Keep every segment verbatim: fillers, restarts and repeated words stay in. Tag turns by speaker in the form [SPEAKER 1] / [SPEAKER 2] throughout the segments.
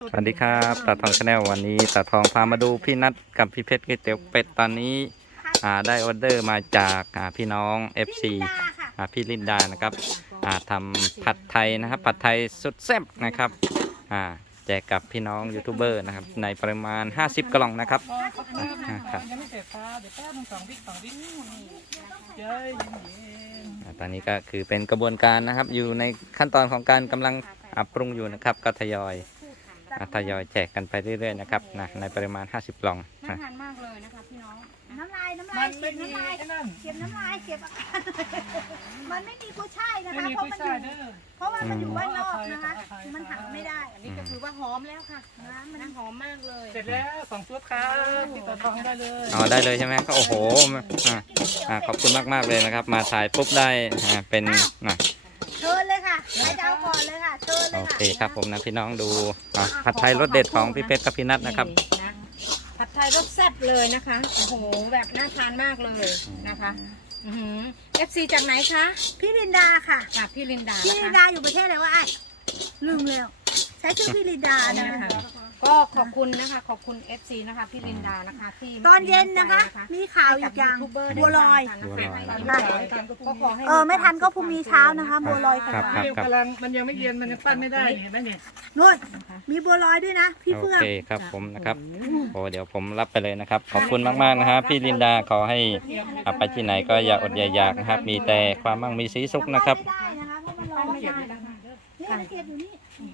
[SPEAKER 1] สวัสดีครับตาทองชาแนลวันนี้ตาทองพามาดูพี่นัทกับพี่เพชรก๋วยเตี๋ยวเป็ดตอนนี้อ่าได้ออเดอร์มาจากอ่าพี่น้อง เอฟ ซี อ่าพี่ลินดานะครับอ่าทำผัดไทยนะครับผัดไทยสุดแซ่บนะครับอ่าแจกกับพี่น้องยูทูบเบอร์นะครับในปริมาณห้าสิบกล่องนะครับอ่าครับ
[SPEAKER 2] ยังไม่เสร็จฟ้าเดี๋ยวแป๊บนึงสองวิสองวิเย้เย็น
[SPEAKER 1] อ่าตอนนี้ก็คือเป็นกระบวนการนะครับอยู่ในขั้นตอนของการกำลังอ่าปรุงอยู่นะครับก็ทยอยอ่าทยอยแจกกันไปเรื่อยๆนะครับนะในปริมาณห้าสิบกล่อง
[SPEAKER 3] น่า
[SPEAKER 1] นะ
[SPEAKER 3] ทานมากเลยนะคะพี่น้อง
[SPEAKER 4] น้ำลายน้ำ
[SPEAKER 2] มั
[SPEAKER 4] ลาย
[SPEAKER 2] น
[SPEAKER 4] เก็
[SPEAKER 2] ไม่
[SPEAKER 4] บ
[SPEAKER 2] มี
[SPEAKER 4] น้ำลาย
[SPEAKER 2] ไอ้นั่น
[SPEAKER 4] เก็บน้ำลายเก็บอาการมันไม่มีกุ้ยช่ายนะ
[SPEAKER 2] ไม่
[SPEAKER 4] คะ
[SPEAKER 2] มี
[SPEAKER 4] เพราะ
[SPEAKER 2] กุ้ย
[SPEAKER 4] มันอ
[SPEAKER 2] ช่าย
[SPEAKER 4] ยู่
[SPEAKER 2] เด้อ
[SPEAKER 4] เพราะว่ามันอยู่บ้านนอกนะคะ
[SPEAKER 2] ขออภัย
[SPEAKER 4] มันหักไม่ได้
[SPEAKER 3] อันนี้ก็ถือว่าหอมแล้วค่ะนะมันหอมมากเลย
[SPEAKER 2] เสร็จแล้วสองชุดครับติดต่อทองได้เลย
[SPEAKER 1] อ๋อได้เลยใช่ไหมก็โอ้โหอ่าอ่าขอบคุณมากๆเลยนะครับ มาถ่ายปุ๊บได้อ่าเป็นนะ
[SPEAKER 4] เชิญเลยค่ะใครจะเอาก่อนเลยค่ะเชิญเลย
[SPEAKER 1] โอ
[SPEAKER 4] ค่ะ
[SPEAKER 1] เคครับผมนะพี่น้องดูอ่ะผัดไทยรสเด็ดของพี่เพชรกับพี่นัทนะครับ
[SPEAKER 3] นะผัดไทยรสแซ่บเลยนะคะโอ้โหแบบน่าทานมากเลยนะคะอือหือ เอฟ ซี จากไหนคะ
[SPEAKER 4] พี่ลินดาค่ะ
[SPEAKER 3] จากพี่ลินดา
[SPEAKER 4] พี่
[SPEAKER 3] นะ
[SPEAKER 4] ลิน
[SPEAKER 3] คะ
[SPEAKER 4] ดาอยู่ประเทศอะไรวะไอ้ลืมแล้วใช้ชื่อพี่ลินดา
[SPEAKER 3] นี่
[SPEAKER 4] นะ
[SPEAKER 3] นะคะ
[SPEAKER 4] คะ
[SPEAKER 3] ก็ขอบคุณนะคะขอบคุณ เอฟ ซี นะคะพี่ลินดานะคะที่
[SPEAKER 4] ตอนเย็นนะคะ มีข่าวอี
[SPEAKER 3] กับ
[SPEAKER 4] กอย่าง
[SPEAKER 3] ยูทูบเบอร์
[SPEAKER 4] บัวลอย
[SPEAKER 1] บัวลอย
[SPEAKER 3] ก็ขอให้
[SPEAKER 4] เออไม่ทันก็พรุ่งนี้เช้านะคะบัวลอย
[SPEAKER 1] ครับครับ
[SPEAKER 2] นี่กำลังมันยังไม่เย็นมันยังปั้นไม่ได้เห็นไหมเนี่ย
[SPEAKER 4] นู่นมีบัวลอยด้วยนะพี่
[SPEAKER 1] โอ
[SPEAKER 4] เฟื่อง
[SPEAKER 1] เคครับผมนะครับโอ้เดี๋ยวผมรับไปเลยนะครับ ขอบคุณมากๆนะครับพี่ลินดาขอให้อ่ะไปที่ไหนก็อย่าอดอย่าอยากนะครับ มีแต่ความมั่งมีสีสุขนะครับ
[SPEAKER 4] ไม่ได้นะคะเพราะมันลอยไม่ได้นะคะนี่ตะเกียบอยู่นี่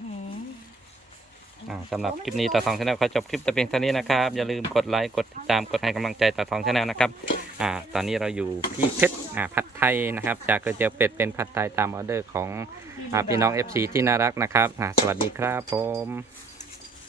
[SPEAKER 1] อ่าสำหรับคลิปนี้ตาทองชาแนลขอจบคลิปแต่เพียงเท่านี้นะครับอย่าลืมกดไลค์กดติดตามกดให้กำลังใจตาทองชาแนลนะครับอ่าตอนนี้เราอยู่ที่เพชรอ่าผัดไทยนะครับจากก๋วยเตี๋ยวเป็ดเป็นผัดไทยตามออเดอร์ของอ่าพี่น้อง เอฟ ซี ที่น่ารักนะครับอ่าสวัสดีครับผม